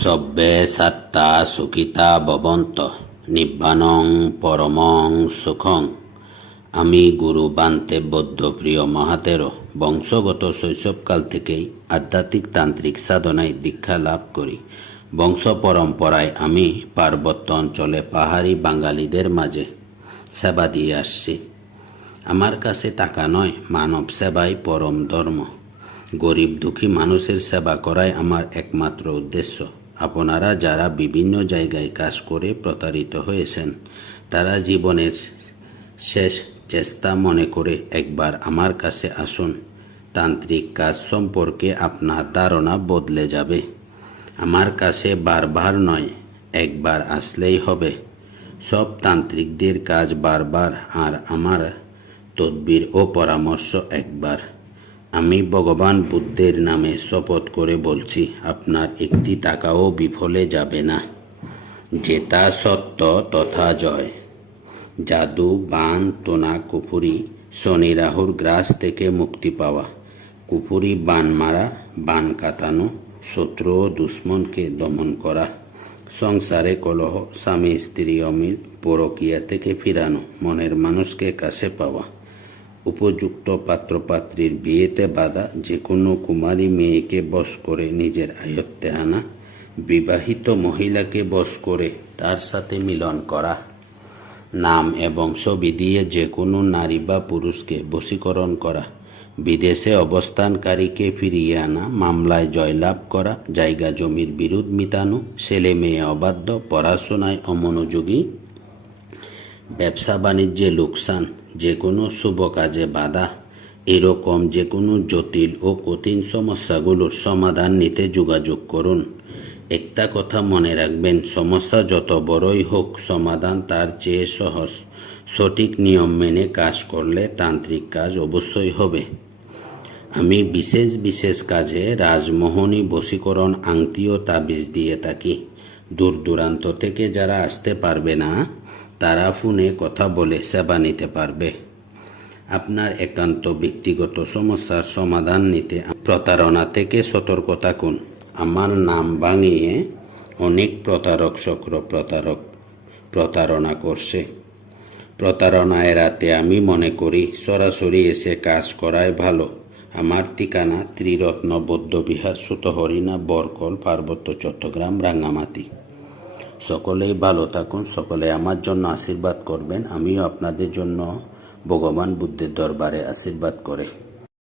সব্যে সাত্তা সুখিতা ভবন্তঃ নিব্বানং পরমং সুখং। আমি গুরু বান্তে বৌদ্ধপ্রিয় মহাতেরো বংশগত শৈশবকাল থেকেই আধ্যাত্মিক তান্ত্রিক সাধনায় দীক্ষা লাভ করি। বংশ পরম্পরায় আমি পার্বত্য অঞ্চলে পাহাড়ি বাঙালিদের মাঝে সেবা দিয়ে আসছি। আমার কাছে টাকা নয়, মানব সেবাই পরম ধর্ম। গরিব দুঃখী মানুষের সেবা করাই আমার একমাত্র উদ্দেশ্য। আপনারা যারা বিভিন্ন জায়গায় কাজ করে প্রতারিত হয়েছেন, তারা জীবনের শেষ চেষ্টা মনে করে একবার আমার কাছে আসুন। তান্ত্রিক কাজ সম্পর্কে আপনার ধারণা বদলে যাবে। আমার কাছে বারবার নয়, একবার আসলেই হবে। সব তান্ত্রিকদের কাজ বারবার, আর আমার তদবির ও পরামর্শ একবার। আমি ভগবান বুদ্ধের নামে শপথ করে বলছি, আপনার একটি টাকাও বিফলে যাবে না। যেটা সত্য তথা জয়। জাদু, বান, টোনা, কুফুরি, শনি রাহুর গ্রাস থেকে মুক্তি পাওয়া, কুফুরি বান মারা, বান কাটানো, শত্রু ও দুশ্মনকে দমন করা, সংসারে কলহ, স্বামী স্ত্রী অমিল, পরকীয়া থেকে ফিরানো, মনের মানুষকে কাছে পাওয়া, উপযুক্ত পাত্রপাত্রীর বিয়েতে বাধা, যে কোনো কুমারী মেয়েকে বশ করে নিজের আয়ত্তে আনা, বিবাহিত মহিলাকে বশ করে তার সাথে মিলন করা, নাম এবং ছবি দিয়ে যে কোনো নারী বা পুরুষকে বশীকরণ করা, বিদেশে অবস্থানকারীকে ফিরিয়ে আনা, মামলায় জয়লাভ করা, জায়গা জমির বিরোধ মিটানো, ছেলে মেয়ে অবাধ্য, পড়াশোনায় অমনোযোগী, ব্যবসা বাণিজ্যে লোকসান, যে কোনো শুভ কাজে বাধা, এরকম যে কোনো জটিল ও কঠিন সমস্যাগুলোর সমাধান নিতে যোগাযোগ করুন। একটা কথা মনে রাখবেন, সমস্যা যত বড়ই হোক, সমাধান তার চেয়ে সহজ। সঠিক নিয়ম মেনে কাজ করলে তান্ত্রিক কাজ অবশ্যই হবে। আমি বিশেষ বিশেষ কাজে রাজমোহনী, বশীকরণ, আংটি ও তাবিজ দিয়ে থাকি। দূর দূরান্ত থেকে যারা আসতে পারবে না, তারা ফোনে কথা বলে সেবা নিতে পারবে। আপনার একান্ত ব্যক্তিগত সমস্যার সমাধান নিতে প্রতারণা থেকে সতর্ক থাকুন। আমার নাম ভাঙিয়ে অনেক প্রতারক চক্র প্রতারণা করছে। প্রতারণা এড়াতে আমি মনে করি সরাসরি এসে কাজ করাই ভালো। আমার ঠিকানা ত্রিরত্ন বৌদ্ধবিহার, সুতহরিণা, বরকল, পার্বত্য, চট্টগ্রাম, রাঙ্গামাটি। সকলেই ভালো থাকুন, সকলে আমার জন্য আশীর্বাদ করবেন। আমিও আপনাদের জন্য ভগবান বুদ্ধের দরবারে আশীর্বাদ করে।